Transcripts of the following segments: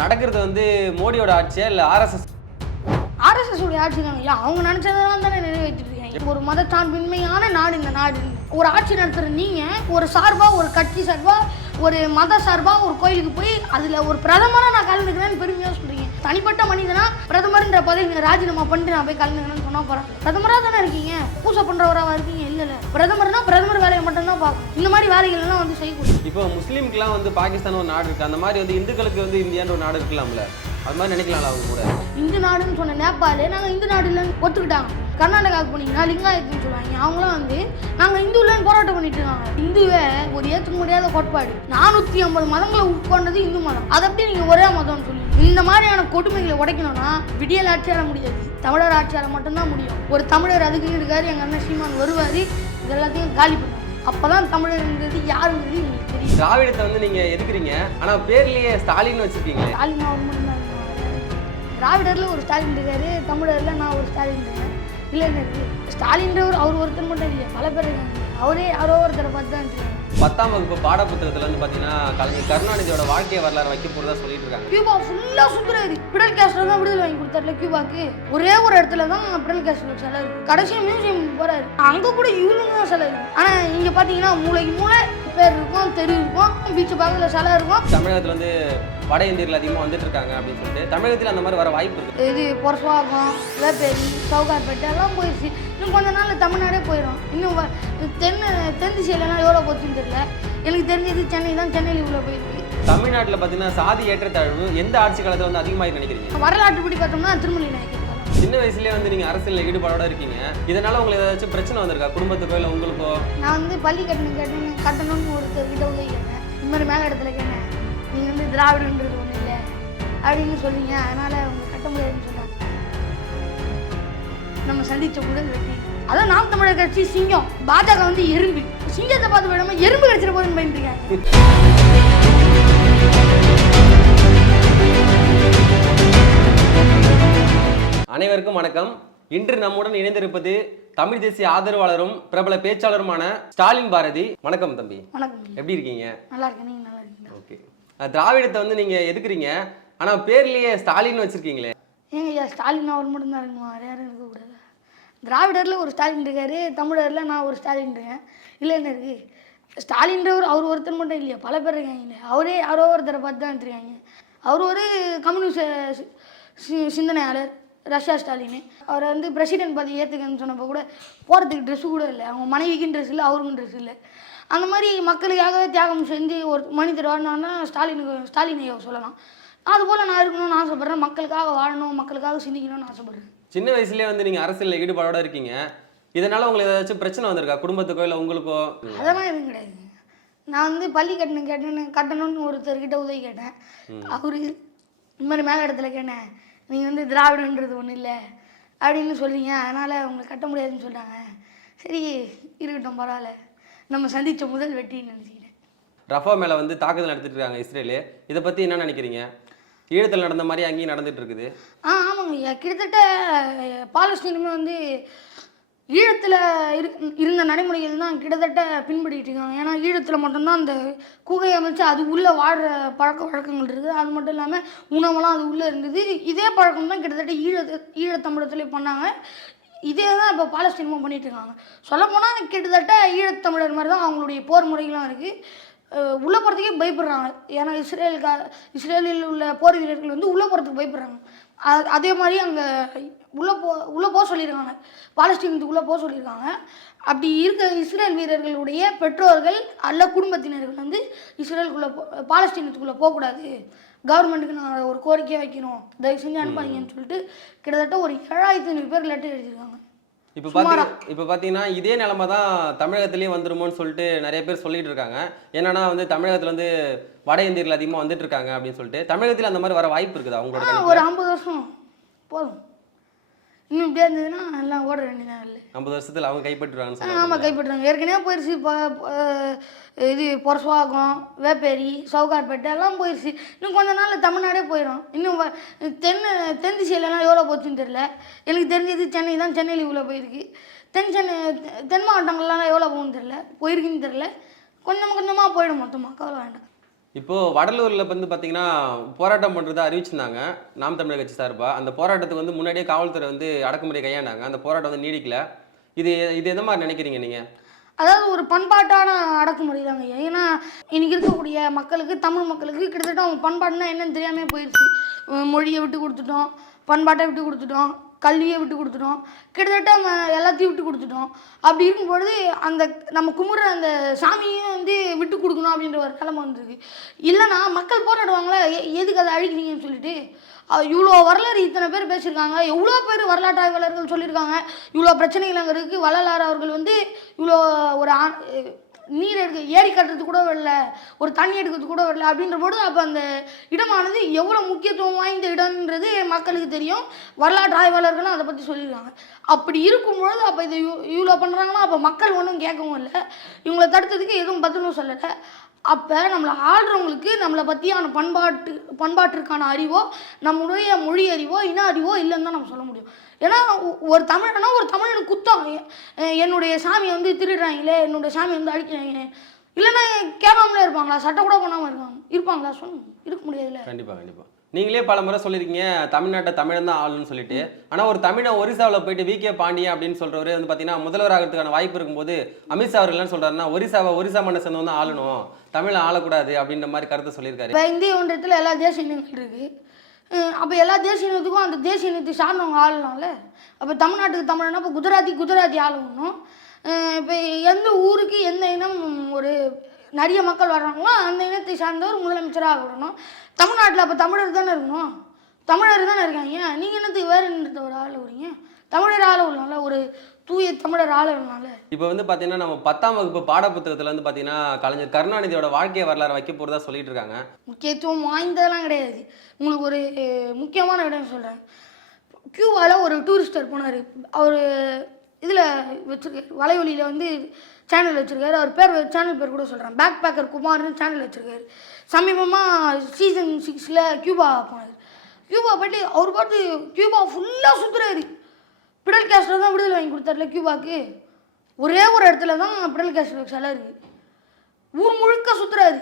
நடக்கிறது வந்து மோடியோட ஆட்சியா இல்ல ஆர்எஸ்எஸ் ஆர்எஸ்எஸ் உடைய ஆட்சி ஐயா அவங்க நினைச்சதெல்லாம் தானே நிறைவேற்றிட்டு இருக்காங்க ஒரு மதச்சார்பின்மையான நாடு இந்த நாடு. ஒரு ஆட்சி நடத்துகிற நீங்க ஒரு சார்பா ஒரு கட்சி சார்பா ஒரு மத சார்பா ஒரு கோயிலுக்கு போய் அதுல ஒரு பிரதமரா நான் கலந்துக்கிறேன்னு பெருமையா சொல்றீங்க. தனிப்பட்ட மனிதனா பிரதமர்ன்ற பதவி ராஜினாமா பண்ணிட்டு நான் போய் கலந்துக்கிறேன்னு சொன்னா பரவாயில்ல பிரதமரா தானே இருக்கீங்க? பூசை பண்றவராவா இருக்கீங்க? இல்லை பிரதமர்னா பிரதமர் வேலையை மட்டும்தான் பார்க்கும் இந்த மாதிரி வேலைகள் எல்லாம் வந்து செய்யக்கூடாது. இப்போ முஸ்லீம்க்குலாம் வந்து பாகிஸ்தான் ஒரு நாடு இருக்கு. அந்த மாதிரி வந்து இந்துக்களுக்கு வந்து இந்தியான்னு ஒரு நாடு இருக்கலாம்ல. அது மாதிரி நினைக்கலாம்ல அவங்க கூட. இந்து நாடுன்னு சொன்ன நேபாளு நாங்கள் இந்து நாடு இல்லைன்னு ஒத்துக்கிட்டாங்க. கர்நாடகாவுக்கு போனீங்கன்னா லிங்காயத்துன்னு சொல்லுவாங்க. அவங்களாம் வந்து நாங்கள் இந்து இல்லைன்னு போராட்டம் பண்ணிட்டு இருக்காங்க. இந்துவே ஒரு ஏற்றுக்க முடியாத கோட்பாடு. நானூற்றி ஐம்பது மதங்களை உட்கொண்டது இந்து மதம். அதை எப்படி நீங்கள் ஒரே மதம்னு சொல்லி இந்த மாதிரியான கொடுமைகளை உடைக்கணும்னா விடியல் ஆட்சியால முடியாது. தமிழர் ஆட்சியால மட்டும்தான் முடியும். ஒரு தமிழர் அதுக்குன்னு இருக்காரு எங்கள் அண்ணன் சீமான் வருவார் இது எல்லாத்தையும் காலி பண்ணுவார். அப்பதான் தமிழர்ன்றது யாருங்கிறது உங்களுக்கு தெரியும். திராவிடத்தை வந்து நீங்க எதுக்குறீங்க? ஆனா பேர்லயே ஸ்டாலின் வச்சிருக்கீங்களே. ஸ்டாலின் அவர் மட்டும்தான். திராவிடரில் ஒரு ஸ்டாலின் இருக்காரு தமிழரில் நான் ஒரு ஸ்டாலின் இருக்கேன். இல்லை ஸ்டாலின்றவர் அவர் ஒருத்தர் மட்டும் இல்லையா பல பேர் இருக்காங்க. அவரே யாரோ ஒருத்தரை பார்த்து தான் இருக்காங்க பத்தாம் வகுப்பு பாட புத்தகத்துல வந்து பாத்தீங்கன்னா கலைஞர் கருணாநிதியோட வாழ்க்கை வரலாறு வைக்க போறதா சொல்லிட்டு இருக்காங்க கியூபா ஃபுல்லாக சுற்றுறாரு பிடல் கேஸ்ட்ல தான் விடுதலை வாங்கி கொடுத்தாருல கியூபாக்கு ஒரே ஒரு இடத்துல தான் பிடல் கேஸ்ட்ல சிலை இருக்கு. மியூசியம் போறாரு. அங்க கூட இவருங்க தான் சிலை இருக்கு. ஆனா இங்க பாத்தீங்கன்னா மூளைக்கு மூளை பேர் இருக்கும் தெரு இருக்கும் பீச்சு பக்கத்துல சிலை இருக்கும். தமிழகத்துல வந்து வட இந்தியர்கள் அதிகமா வந்துட்டு இருக்காங்க அப்படின்னு சொல்லிட்டு தமிழகத்துல அந்த மாதிரி வர வாய்ப்பு இருக்கு. இது பொரசுவாக்கம் வேப்பேரி சவுகார்பேட்டை எல்லாம் போயிடுச்சு. இன்னும் கொஞ்ச நாள்ல தமிழ்நாடே போயிடும் இன்னும் தென் திசையிலலாம் எவ்வளோ போச்சுன்னு தெரியல. எனக்கு தெரிஞ்சது சென்னை தான் சென்னையில் இவ்வளோ போயிருக்கு. தமிழ்நாட்டுல பாத்தீங்கன்னா சாதி ஏற்றத்தாழ்வு எந்த ஆட்சி காலத்துல வந்து அதிகமாக நினைக்கிறீங்க? வரலாற்றுப்படி பார்த்தோம்னா திருமலை காலம். சின்ன வயசுலயே வந்து நீங்க அரசியல் ஈடுபாடோட இருக்கீங்க. இதனால உங்களுக்கு ஏதாச்சும் பிரச்சனை வந்திருக்கா? குடும்பத்துக்கோ இல்ல உங்களுக்கோ? நான் வந்து பள்ளி கட்டணம் கட்டணும் கட்டணும்னு ஒருத்தர்கிட்ட உதவி கேட்டேன். இந்த மாதிரி மேல இடத்துல கேட்டேன். நீங்கள் வந்து திராவிடன்றது ஒன்றும் இல்லை அப்படின்னு சொல்லிங்க அதனால் அவங்க கட்ட முடியாதுன்னு சொன்னாங்க. நம்ம சந்திச்ச முதல் வெற்றி அதான் நாம் தமிழர் கட்சி சிங்கம். பாஜக வந்து எறும்பு. சிங்கத்தை பார்த்து விடாம எறும்பு கடிச்சிட போதுன்னு பயந்துட்டு அனைவருக்கும் வணக்கம். இன்று நம்முடன் இணைந்திருப்பது தமிழ் தேசிய ஆதரவாளரும் பிரபல பேச்சாளருமான ஸ்டாலின் பாரதி. வணக்கம் தம்பி. வணக்கம் எப்படி இருக்கீங்க? நல்லா இருக்கேன் நல்லா இருக்கீங்க ஓகே. திராவிடத்தை வந்து நீங்க எதுக்குறீங்க? ஆனா பேர்லயே ஸ்டாலின் வச்சிருக்கீங்களே. ஏங்க ஐயா ஸ்டாலின் அவர் மட்டும்தான் இருக்கணும் வேறு யாரும் இருக்கக்கூடாது? திராவிடரில் ஒரு ஸ்டாலின் இருக்காரு தமிழரில் நான் ஒரு ஸ்டாலின் இருக்கேன். இல்லை என்ன இருக்கு? ஸ்டாலின்றவர் அவர் ஒருத்தர் மட்டும் இல்லையா பல பேர் இருக்காங்க அவரே யாரோ ஒருத்தரை பார்த்து தான் எடுத்துருக்காங்க. அவர் ஒரு கம்யூனிஸ்ட் சி- சிந்தனையாளர் ரஷ்யா ஸ்டாலின். அவரை வந்து பிரசிடென்ட் பார்த்து ஏற்றுக்கன்னு சொன்னப்போ கூட போகிறதுக்கு ட்ரெஸ்ஸு கூட இல்லை. அவங்க மனைவிக்கும் ட்ரெஸ் இல்லை அவருக்கும் ட்ரெஸ் இல்லை. அந்த மாதிரி மக்களுக்காகவே தியாகம் செஞ்சு ஒரு மனிதர் வாழ்னான்னா ஸ்டாலினுக்கு ஸ்டாலின் சொல்லலாம். அதுபோல் நான் இருக்கணும்னு ஆசைப்பட்றேன். மக்களுக்காக வாழணும் மக்களுக்காக சிந்திக்கணும்னு ஆசைப்பட்றேன். சின்ன வயசுலயே வந்து நீங்க அரசியல்ல ஈடுபாடோட இருக்கீங்க. இதனால உங்களுக்கு ஏதாச்சும் பிரச்சனை வந்திருக்கா? குடும்பத்துக்கோ இல்ல உங்களுக்கோ? அதெல்லாம் எதுவும் கிடையாது. நான் வந்து பள்ளி கட்டணம் கேட்டேன்னு கட்டணும்னு ஒருத்தர்கிட்ட உதவி கேட்டேன். அவரு இந்த மாதிரி மேல இடத்துல கேட்டேன். நீங்கள் வந்து திராவிடன்றது ஒன்றும் இல்லை அப்படின்னு சொல்றீங்க. அதனால் உங்களுக்கு கட்ட முடியாதுன்னு சொல்லிட்டாங்க சரி இருக்கட்டும் பரவாயில்ல. நம்ம சந்திச்ச முதல் வெற்றின்னு நினச்சிக்கிட்டேன். ரஃபா மேல வந்து தாக்குதல் நடத்திட்டு இருக்காங்க இஸ்ரேலு. இதை பத்தி என்ன நினைக்கிறீங்க? ஈழத்தில் நடந்த மாதிரி அங்கேயும் நடந்துட்டு இருக்குது ஆ ஆமாங்க கிட்டத்தட்ட பாலஸ்தீனமே வந்து ஈழத்தில் இரு இருந்த நடைமுறைகள் தான் கிட்டத்தட்ட பின்பற்றிட்டு இருக்காங்க. ஏன்னா ஈழத்தில் மட்டும்தான் அந்த குகை அமைச்சு அது உள்ளே வாழ்கிற பழக்க வழக்கங்கள் இருக்குது. அது மட்டும் இல்லாமல் உணவெல்லாம் அது உள்ளே இருந்தது. இதே பழக்கம் தான் கிட்டத்தட்ட ஈழத்து ஈழத்தமிழத்துலேயும் பண்ணாங்க. இதே தான் இப்போ பாலஸ்தீனமும் பண்ணிட்டு இருக்காங்க. சொல்லப்போனால் கிட்டத்தட்ட ஈழத்தமிழர் மாதிரி தான் அவங்களுடைய போர் முறைகளும் இருக்குது உள்ளே போகிறதுக்கே பயப்படுறாங்க. ஏன்னா இஸ்ரேலுக்கா இஸ்ரேலில் உள்ள போர் வீரர்கள் வந்து உள்ளே போகிறதுக்கு பயப்படுறாங்க. அதே மாதிரி அங்கே உள்ளே போ உள்ளே போக சொல்லியிருக்காங்க. பாலஸ்தீனத்துக்கு உள்ளே போக சொல்லியிருக்காங்க. அப்படி இருக்க இஸ்ரேல் வீரர்களுடைய பெற்றோர்கள் அல்ல குடும்பத்தினர்கள் வந்து இஸ்ரேலுக்குள்ளே போ பாலஸ்தீனத்துக்குள்ளே போகக்கூடாது. கவர்மெண்ட்டுக்கு நாங்கள் ஒரு கோரிக்கை வைக்கணும். தயவு செஞ்சு அனுப்பாதீங்கன்னு சொல்லிட்டு கிட்டத்தட்ட ஒரு ஏழாயிரத்தி ஐநூறு பேர் லெட்டர் எழுதியிருக்காங்க. இப்போ பார்த்தீங்க இப்போ பார்த்தீங்கன்னா இதே நிலைமை தான் தமிழகத்திலேயே வந்துருமோன்னு சொல்லிட்டு நிறைய பேர் சொல்லிட்டு இருக்காங்க. என்னன்னா வந்து தமிழகத்துல வந்து வட இந்தியர்கள் அதிகமாக வந்துட்டு இருக்காங்க அப்படின்னு சொல்லிட்டு தமிழகத்தில் அந்த மாதிரி வர வாய்ப்பு இருக்குதா அவங்களோட? ஒரு ஐம்பது வருஷம் போதும். இன்னும் இப்படியே இருந்ததுன்னா எல்லாம் ஓட வேண்டியதான் இல்லை. ஐம்பது வருஷத்துல அவங்க சொல்லுவாங்க ஆமாம் கைப்பற்றுறாங்க ஏற்கனவே போயிடுச்சு இப்போ இது பொரசுவாக்கம் வேப்பேரி சவுகார்பேட்டை எல்லாம் போயிடுச்சு இன்னும் கொஞ்ச நாள்ல தமிழ்நாடே போயிடும் இன்னும் தென் தென் திசையிலலாம் எவ்வளோ போச்சுன்னு தெரியல. எனக்கு தெரிஞ்சது சென்னை தான் சென்னையில் இவ்வளோ போயிருக்கு. தென் சென்னை தென் மாவட்டங்கள்லாம் எவ்வளோ போகும்னு தெரியல. போயிருக்குன்னு தெரியல. கொஞ்சம் கொஞ்சமாக போயிடும் மொத்தமாக கவலை வேண்டாம். இப்போ வடலூரில் வந்து பார்த்தீங்கன்னா போராட்டம் பண்ணுறதா அறிவிச்சிருந்தாங்க நாம் தமிழர் கட்சி சார்பாக அந்த போராட்டத்துக்கு வந்து முன்னாடியே காவல்துறை வந்து அடக்குமுறை கையாண்டாங்க. அந்த போராட்டம் வந்து நீடிக்கல. இது இது எந்த மாதிரி நினைக்கிறீங்க நீங்கள் அதாவது ஒரு பண்பாட்டான அடக்குமுறை தாங்க ஐயா. ஏன்னா இன்னைக்கு இருக்கக்கூடிய மக்களுக்கு தமிழ் மக்களுக்கு கிட்டத்தட்ட அவங்க பண்பாடுனா என்னன்னு தெரியாமே போயிடுச்சு மொழியை விட்டு கொடுத்துட்டோம் பண்பாட்டை விட்டு கொடுத்துட்டோம். கல்வியை விட்டு கொடுத்துட்டோம். கிட்டத்தட்ட நம்ம எல்லாத்தையும் விட்டு கொடுத்துட்டோம். அப்படி இருக்கும்பொழுது அந்த நம்ம கும்பிட்ற அந்த சாமியும் வந்து விட்டு கொடுக்கணும் அப்படின்ற ஒரு கிளம்ப வந்திருக்கு. இல்லைன்னா மக்கள் போராடுவாங்களே எதுக்கு அதை அழிக்கிறீங்கன்னு சொல்லிட்டு. இவ்வளோ வரலாறு இத்தனை பேர் பேசியிருக்காங்க. எவ்வளோ பேர் வரலாற்று ஆய்வாளர்கள் சொல்லியிருக்காங்க. இவ்வளோ பிரச்சனைகள் அங்கே இருக்குது வள்ளலார் அவர்கள் வந்து இவ்வளோ ஒரு ஆ- நீர் எடுக்க ஏரி கட்டுறதுக்கு கூட வரல ஒரு தண்ணி எடுக்கிறதுக்கு கூட வரல அப்படின்ற போது அப்போ அந்த இடமானது எவ்வளோ முக்கியத்துவம் வாய்ந்த இடம்ன்றது மக்களுக்கு தெரியும். வரலாற்று ஆய்வாளர்களும் அதை பற்றி சொல்லியிருக்காங்க. அப்படி இருக்கும்பொழுது அப்போ இதை இவ்வளோ பண்ணுறாங்கன்னா அப்போ மக்கள் ஒன்றும் கேட்கவும் இல்லை. இவங்களை தடுத்ததுக்கு எதுவும் பதிலும் சொல்லலை. அப்போ நம்மளை ஆடுறவங்களுக்கு நம்மளை பற்றியான பண்பாட்டு பண்பாட்டிற்கான அறிவோ நம்முடைய மொழி அறிவோ இன அறிவோ இல்லைன்னு தான் நம்ம சொல்ல முடியும். ஏன்னா ஒரு தமிழனா ஒரு தமிழனுக்கு குத்தம். என்னுடைய சாமியை வந்து திருடுறாங்களே என்னுடைய சாமியை வந்து அடிக்கிறாங்க இல்லைன்னா கேட்காமலே இருப்பாங்களா? சட்டை கூட பண்ணாமல் இருக்காங்க. இருப்பாங்களா? சொல்லுங்க. இருக்க முடியாதுல்ல. கண்டிப்பா கண்டிப்பா. நீங்களே பல முறை சொல்லியிருக்கீங்க தமிழ்நாட்டை தமிழன் தான் ஆளுன்னு சொல்லிட்டு. ஆனா ஒரு தமிழன் ஒரிசாவில் போயிட்டு வி. கே. பாண்டியன் அப்படின்னு சொல்றவரு வந்து பாத்தீங்கன்னா முதல்வர் ஆகிறதுக்கான வாய்ப்பு இருக்கும்போது அமித்ஷா அவர்கள் என்ன சொல்றாருன்னா ஒரிசாவை ஒரிசா மண்ணை சேர்ந்தவன் தான் ஆளணும். தமிழை ஆளக்கூடாது அப்படின்ற மாதிரி கருத்தை சொல்லியிருக்காரு. இந்திய ஒன்றியத்தில் எல்லா தேசிய இனங்கள் இருக்குது அப்போ எல்லா தேசிய இனத்துக்கும் அந்த தேசிய இனத்தை சார்ந்தவங்க ஆளலாம்ல அப்போ தமிழ்நாட்டுக்கு தமிழ்னா இப்போ குஜராத்தி குஜராத்தி ஆளுங்கணும் இப்போ எந்த ஊருக்கு எந்த இனம் ஒரு நிறைய மக்கள் வர்றாங்களோ அந்த இனத்தை சார்ந்தவர் முதலமைச்சராக வரணும் தமிழ்நாட்டில் அப்போ தமிழர் தானே இருக்கணும். தமிழர் தானே இருக்காங்க. நீங்கள் என்னத்துக்கு வேறு இனத்தை ஒரு ஆள் வரீங்க தமிழர் ஆள் உள்ளால ஒரு தூய தமிழர் ஆள விடலாம்ல இப்போ வந்து பாத்தீங்கன்னா நம்ம பத்தாம் வகுப்பு பாடப்புத்தகத்துல வந்து பாத்தீங்கன்னா கலைஞர் கருணாநிதியோட வாழ்க்கை வரலாறு வைக்க போறதா சொல்லிட்டு இருக்காங்க. முக்கியத்துவம் வாய்ந்ததெல்லாம் கிடையாது. உங்களுக்கு ஒரு முக்கியமான இடம் சொல்கிறேன் கியூபாவில் ஒரு டூரிஸ்டர் போனார். அவர் இதில் வச்சிருக்காரு. வலைவலியில் வந்து சேனல் வச்சுருக்காரு. அவர் பேர் சேனல் பேர் கூட சொல்கிறேன் பேக் பேக்கர் குமார்னு சேனல் வச்சுருக்காரு. சமீபமாக சீசன் சிக்ஸில் கியூபா போனார். கியூபா போயிட்டு அவர் பார்த்து கியூபா ஃபுல்லாக சுற்றுறாரு பிடல் கேஸ்டில் தான் விடுதலை வாங்கி கொடுத்தாருல கியூபாக்கு? ஒரே ஒரு இடத்துல தான் பிடல் கேஸ்டில் சிலை இருக்குது ஊர் முழுக்க சுற்றுறாரு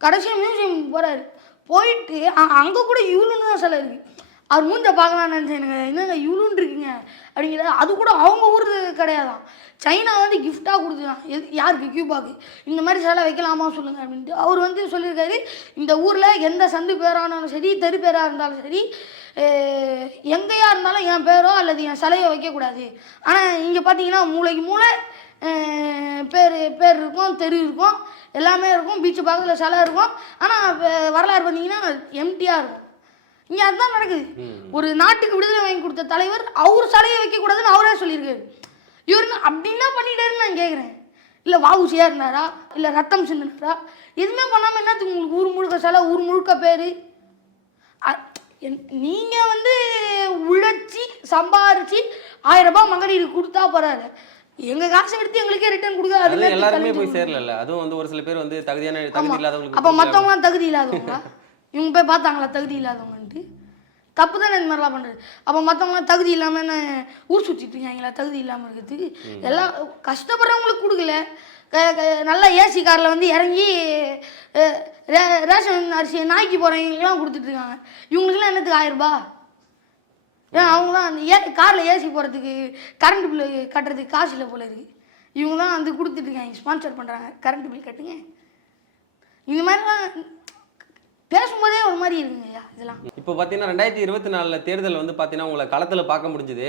கடைசியாக மியூசியம் போகிறாரு போயிட்டு அங்கே கூட இவ்வளோன்னு தான் சிலை அவர் மூஞ்ச பார்க்கலாம்னு நினச்சேனுங்க என்னங்க இவ்வளோன்னு இருக்குங்க? அப்படிங்கிறது அது கூட அவங்க ஊர் கிடையாதான். சைனா வந்து கிஃப்டாக கொடுத்துதான். எது யாருக்கு? கியூபாக்கு. இந்த மாதிரி சிலை வைக்கலாமா சொல்லுங்கள் அப்படின்ட்டு அவர் வந்து சொல்லியிருக்காரு. இந்த ஊரில் எந்த சந்து பேரானாலும் சரி தெரு பேராக இருந்தாலும் சரி எங்கேயா இருந்தாலும் என் பேரோ அல்லது என் சிலையோ வைக்கக்கூடாது. ஆனால் இங்கே பார்த்தீங்கன்னா மூளைக்கு மூளை பேர் பேர் இருக்கும் தெரு இருக்கும் எல்லாமே இருக்கும் பீச்சு பக்கத்தில் சிலை இருக்கும். ஆனால் வரலாறு பார்த்தீங்கன்னா எம்டியாக இருக்கும். இங்கே அதுதான் நடக்குது. ஒரு நாட்டுக்கு விடுதலை வாங்கி கொடுத்த தலைவர் அவர் சிலையை வைக்கக்கூடாதுன்னு அவரே சொல்லியிருக்காரு. இவர் என்ன அப்படின்னா பண்ணிட்டாருன்னு நான் கேட்குறேன் இல்லை வாவுசியாக இருந்தாரா? இல்லை ரத்தம் சிந்தினாரா? எதுவுமே பண்ணாமல் என்னத்துக்கு உங்களுக்கு ஊர் முழுக்க சிலை ஊர் முழுக்க பேர்? நீங்கள் வந்து உழைச்சி சம்பாரிச்சு ஆயிரம் ரூபாய் மகளிருக்கு கொடுத்தா போறாரு. எங்க காசு எடுத்து எங்களுக்கே ரிட்டர்ன் கொடுக்க அது எல்லாருமே போய். சேரல அதுவும் வந்து ஒரு சில பேர் வந்து தகுதியான தகுதி இல்லாதவங்களுக்கு அப்போ. மற்றவங்களாம் தகுதி இல்லாதவங்களா? இவங்க போய் பார்த்தாங்களா தகுதி இல்லாதவங்கன்ட்டு? தப்பு தானே இந்த மாதிரிலாம் பண்ணுறது அப்போ மற்றவங்களாம் தகுதி இல்லாமல் என்ன ஊர் சுற்றிட்டு இருக்காங்களா? தகுதி இல்லாமல் இருக்கிறதுக்கு? எல்லாம் கஷ்டப்படுறவங்களுக்கு கொடுக்கல. நல்லா ஏசி காரில் வந்து இறங்கி ரே- ரேஷன் அரிசி நாய்க்கு போகிறவங்களுக்குலாம் கொடுத்துட்ருக்காங்க இவங்களுக்குலாம் என்னத்துக்கு ஆயிரம் ரூபாய்? ஏன் அவங்களாம் அந்த ஏ காரில் ஏசி போகிறதுக்கு கரண்ட் பில்லு கட்டுறதுக்கு காசு இல்லை போல இருக்கு. இவங்க தான் வந்து கொடுத்துட்ருக்காங்க ஸ்பான்சர் பண்ணுறாங்க கரண்ட் பில் கட்டுங்க. இந்த மாதிரிலாம் பேசும்போதே ஒரு மாதிரி இருக்குங்க இதெல்லாம். இப்போ பார்த்தீங்கன்னா ரெண்டாயிரத்தி இருபத்தி நாலில் தேர்தல் வந்து பார்த்தீங்கன்னா உங்களை களத்தில் பார்க்க முடிஞ்சுது.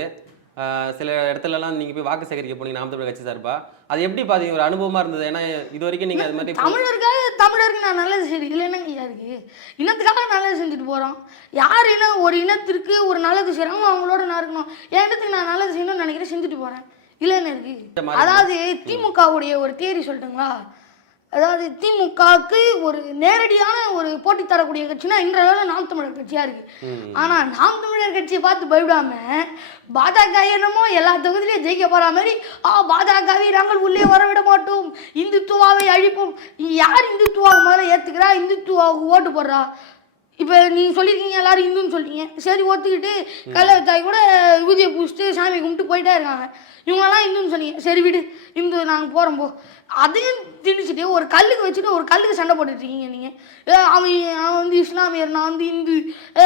சில இடத்துலலாம் நீங்கள் போய் வாக்கு சேகரிக்க போனீங்க நாம் தமிழ் கட்சி சார்பா? அது எப்படி பார்த்தீங்க ஒரு அனுபவமாக இருந்தது? ஏன்னா இது வரைக்கும் நீங்கள் அது மாதிரி தமிழருக்காக தமிழருக்கு நான் நல்லது சரி இல்லை என்னங்க ஐயா இருக்கு? இனத்துக்காக நல்லது செஞ்சுட்டு போகிறோம் யார் இனம் ஒரு இனத்திற்கு ஒரு நல்லது செய்கிறாங்களோ அவங்களோட நான் இருக்கணும். என் இடத்துக்கு நான் நல்லது செய்யணும்னு நினைக்கிறேன் செஞ்சுட்டு போகிறேன் இல்லை என்ன இருக்கு? அதாவது திமுகவுடைய ஒரு தேரி சொல்லட்டுங்களா? அதாவது திமுகவுக்கு ஒரு நேரடியான ஒரு போட்டி தரக்கூடிய கட்சினா இன்றைய நாம் தமிழர் கட்சியா இருக்கு. ம். ஆனா நாம் தமிழர் கட்சியை பார்த்து பயப்படாம பாஜக என்னமோ எல்லா தொகுதியிலையும் ஜெயிக்க போற மாதிரி ஆ பாஜகவை நாங்கள் உள்ளே வரவிட மாட்டோம். இந்துத்துவாவை அழிப்போம். யார் இந்துத்துவாவை முதல்ல ஏத்துக்கிறா? இந்துத்துவாவுக்கு ஓட்டு போடுறா. இப்போ நீங்கள் சொல்லியிருக்கீங்க எல்லாரும் இந்துன்னு சொல்லிட்டீங்க சரி ஒத்துக்கிட்டு கல்ல தாய் கூட விபூதியை பூசிட்டு சாமி கும்பிட்டு போயிட்டே இருக்காங்க. இவங்கெல்லாம் இந்துன்னு சொன்னீங்க. சரி விடு. இந்து நாங்கள் போகிறோம் போ. அதையும் திணிச்சுட்டு ஒரு கல்லுக்கு வச்சுட்டு ஒரு கல்லுக்கு சண்டை போட்டுட்டு இருக்கீங்க நீங்கள் அவன் அவன் வந்து இஸ்லாமியர் நான் வந்து இந்து.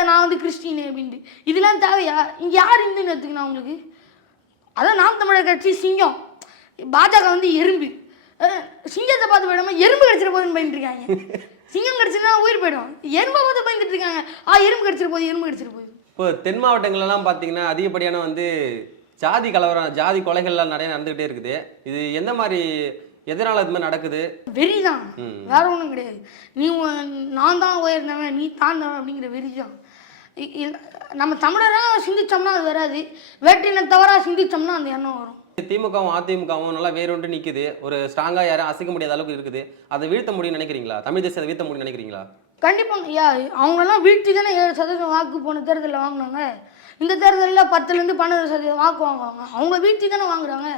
நான் வந்து கிறிஸ்டின் அப்படின்ட்டு. இதெல்லாம் தேவையா? இங்கே யார் இந்துன்னு எடுத்துக்கணும் உங்களுக்கு? அதான் நாம் தமிழர் கட்சி சிங்கம். பாஜக வந்து எறும்பு. சிங்கத்தை பார்த்து போயிடாம எறும்பு கடிச்சிட போதுன்னு பயந்துட்டு இருக்காங்க. சிங்கம் கடிச்சிருந்தா உயிர் போயிடும். எறும்பை பார்த்து பயந்துட்டு இருக்காங்க. ஆ எறும்பு கடிச்சிட போகுது எறும்பு கடிச்சிட போகுது. இப்போ தென் மாவட்டங்கள்லாம் பார்த்தீங்கன்னா அதிகப்படியான வந்து ஜாதி கலவரம் ஜாதி கொலைகள்லாம் நிறைய நடந்துகிட்டே இருக்குது. இது எந்த மாதிரி எதனால இது மாதிரி நடக்குது? வெறி தான். வேற ஒன்றும் கிடையாது. நீ நான் தான் உயர்ந்தவன் நீ தாழ்ந்தவன் அப்படிங்கிற வெறி தான். நம்ம தமிழராக சிந்திச்சோம்னா அது வராது. வேற்றின தவறாக சிந்திச்சோம்னா அந்த எண்ணம் வரும். திமுகவும் அதிமுகவும் நல்லா வேறொன்று நிற்குது ஒரு ஸ்ட்ராங்காக யாரும் அசைக்க முடியாத அளவுக்கு இருக்குது. அதை வீழ்த்த முடியும்னு நினைக்கிறீங்களா? தமிழ் தேசியத்தை வீழ்த்த முடியும்னு நினைக்கிறீங்களா? கண்டிப்பாக ஐயா அவங்களெல்லாம் வீழ்த்தி தானே ஏழு சதவீதம் வாக்கு போன தேர்தலில் வாங்கினாங்க. இந்த தேர்தலில் பத்துலேருந்து பன்னெண்டு சதவீதம் வாக்கு வாங்குவாங்க. அவங்க வீழ்த்தி தானே வாங்குறாங்க.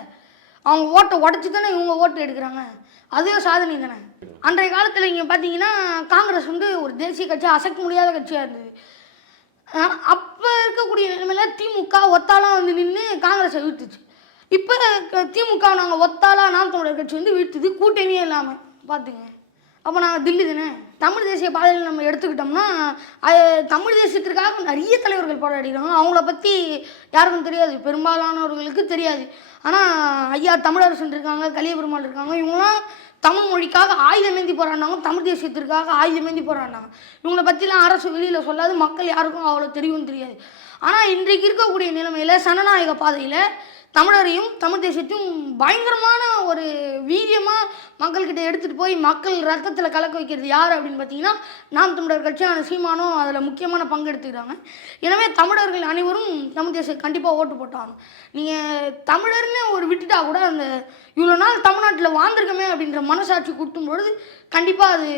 அவங்க ஓட்டை உடச்சி தானே இவங்க ஓட்டு எடுக்கிறாங்க. அதே சாதனை தானே. அன்றைய காலத்தில் இங்கே பார்த்தீங்கன்னா காங்கிரஸ் வந்து ஒரு தேசிய கட்சி அசைக்க முடியாத கட்சியாக இருந்தது. அப்போ இருக்கக்கூடிய நிலைமையில திமுக ஒத்தாலாம் வந்து நின்று காங்கிரஸை வீழ்த்துச்சு. இப்போ திமுக நாங்கள் ஒத்தாலா நாம் தமிழர் கட்சி வந்து வீழ்த்துது. கூட்டணியே இல்லாமல் பார்த்துங்க அப்போ நாங்கள் தில்லி தானே? தமிழ் தேசிய பாதையில் நம்ம எடுத்துக்கிட்டோம்னா அது தமிழ் தேசியத்திற்காக நிறைய தலைவர்கள் போராடிக்கிறாங்க அவங்கள பற்றி யாருக்கும் தெரியாது. பெரும்பாலானவர்களுக்கு தெரியாது. ஆனால் ஐயா தமிழரசன் இருக்காங்க கலியபெருமாள் இருக்காங்க. இவங்களாம் தமிழ் மொழிக்காக ஆயுதமேந்தி போராடினாங்க. தமிழ் தேசியத்திற்காக ஆயுதமேந்தி போராடினாங்க. இவங்களை பற்றிலாம் அரசு வெளியில் சொல்லாது. மக்கள் யாருக்கும் அவ்வளோ தெரியும் தெரியாது. ஆனால் இன்றைக்கு இருக்கக்கூடிய நிலைமையில் சனநாயக பாதையில் தமிழரையும் தமிழ் தேசியத்தையும் பயங்கரமான ஒரு வீரியமாக மக்கள்கிட்ட எடுத்துகிட்டு போய் மக்கள் ரத்தத்தில் கலக்க வைக்கிறது யார் அப்படின்னு பார்த்தீங்கன்னா நாம் தமிழர் கட்சியான சீமானும் அதில் முக்கியமான பங்கு எடுத்துக்கிறாங்க. எனவே தமிழர்கள் அனைவரும் தமிழ் தேசிய கண்டிப்பாக ஓட்டு போட்டாங்க நீங்கள் தமிழர்னு ஒரு விட்டுட்டா கூட அந்த இவ்வளோ நாள் தமிழ்நாட்டில் வாழ்ந்திருக்கமே அப்படின்ற மனசாட்சி கொடுத்தும் பொழுது கண்டிப்பாக அது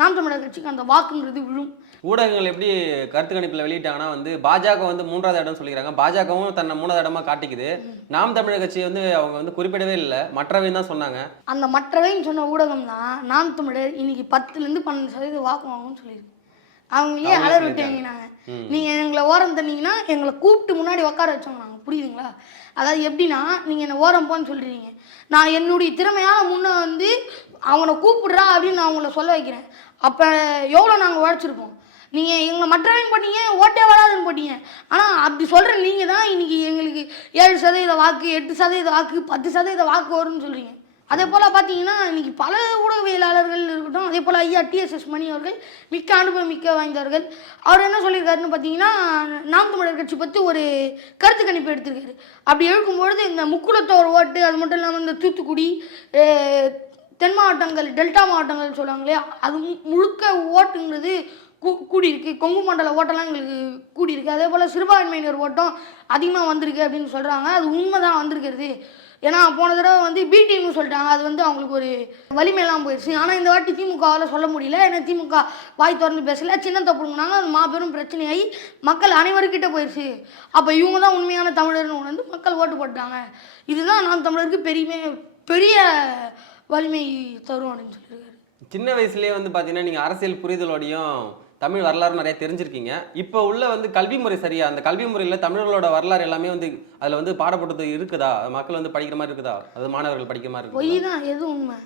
நாம் தமிழர் கட்சிக்கு அந்த வாக்குங்கிறது விழும். ஊடகங்கள் எப்படி கருத்து கணிப்பில் வெளியிட்டாங்கன்னா வந்து பாஜக வந்து மூன்றாவது இடம் சொல்லிக்கிறாங்க. பாஜகவும் தன்னை மூணாவது இடமா காட்டிக்குது. நாம் தமிழர் கட்சியை வந்து அவங்க வந்து குறிப்பிடவே இல்லை. மற்றவை தான் சொன்னாங்க. அந்த மற்றவைன்னு சொன்ன ஊடகம் தான் நாம் தமிழர் இன்னைக்கு பத்துலேருந்து பன்னெண்டு சதவீதம் வாக்கு வாங்கும்னு சொல்லியிருக்கு. அவங்களே அவங்களே அலர் சொல்லிட்டாங்க. விட்டீங்க நாங்கள் எங்களை ஓரம் தந்தீங்கன்னா எங்களை கூப்பிட்டு முன்னாடி உட்கார வச்சோம் நாங்கள் புரியுதுங்களா? அதாவது எப்படின்னா நீங்கள் என்னை ஓரம் போன்னு சொல்கிறீங்க நான் என்னுடைய திறமையால் முன்னே வந்து அவனை கூப்பிடுறா அப்படின்னு நான் உங்களை சொல்ல வைக்கிறேன். அப்போ எவ்வளோ நாங்கள் உழைச்சிருப்போம்? நீங்கள் எங்களை மற்றவங்க போட்டீங்க ஓட்டே வராதுன்னு போட்டீங்க. ஆனால் அப்படி சொல்கிற நீங்கள் தான் இன்றைக்கி எங்களுக்கு ஏழு சதவீத வாக்கு எட்டு சதவீத வாக்கு பத்து சதவீத வாக்கு வரும்னு சொல்கிறீங்க அதே போல் பார்த்தீங்கன்னா இன்னைக்கு பல ஊடகவியலாளர்கள் இருக்கட்டும் அதே போல் ஐயா டிஎஸ்எஸ் மணி அவர்கள் மிக்க அனுபவம் மிக்க வாய்ந்தவர்கள். அவர் என்ன சொல்லியிருக்காருன்னு பார்த்தீங்கன்னா நாம் தமிழர் கட்சி பற்றி ஒரு கருத்து கணிப்பு எடுத்திருக்காரு. அப்படி எழுக்கும்பொழுது இந்த முக்குளத்தோர் ஓட்டு அது மட்டும் இல்லாமல் இந்த தூத்துக்குடி தென் மாவட்டங்கள் டெல்டா மாவட்டங்கள் சொல்லுவாங்க இல்லையா அது மு- முழுக்க ஓட்டுங்கிறது கூ கூடியிருக்கு. கொங்கு மண்டல ஓட்டெல்லாம் எங்களுக்கு கூடியிருக்கு. அதே போல் சிறுபான்மையினர் ஓட்டம் அதிகமாக வந்திருக்கு அப்படின்னு சொல்கிறாங்க அது உண்மை தான் வந்திருக்கிறது. ஏன்னா போன தடவை வந்து பி டீம்னு சொல்லிட்டாங்க. அது வந்து அவங்களுக்கு ஒரு வலிமையெல்லாம் போயிடுச்சு. ஆனால் இந்த வாட்டி திமுகவால் சொல்ல முடியல. ஏன்னா திமுக வாய் திறந்து பேசல. சின்ன தப்புனாங்க அது மாபெரும் பிரச்சனையாகி மக்கள் அனைவருக்கிட்ட போயிடுச்சு அப்போ இவங்க தான் உண்மையான தமிழர்னு உணர்ந்து மக்கள் ஓட்டு போட்டாங்க. இதுதான் நாம் தமிழருக்கு பெரிய பெரிய வலிமை தரும் அப்படின்னு சொல்லியிருக்காரு. சின்ன வயசுலேயே வந்து பார்த்தீங்கன்னா நீங்கள் அரசியல் புரிதலோடையும் தமிழ் வரலாறு நிறைய தெரிஞ்சிருக்கீங்க. இப்போ உள்ள வந்து கல்வி முறை சரியா? அந்த கல்வி முறையில் தமிழர்களோட வரலாறு எல்லாமே வந்து அதில் வந்து பாடப்பட்டது இருக்குதா? மக்கள் வந்து படிக்கிற மாதிரி இருக்குதா? அது மாணவர்கள் படிக்கிற மாதிரி பொய் தான் எது உண்மை?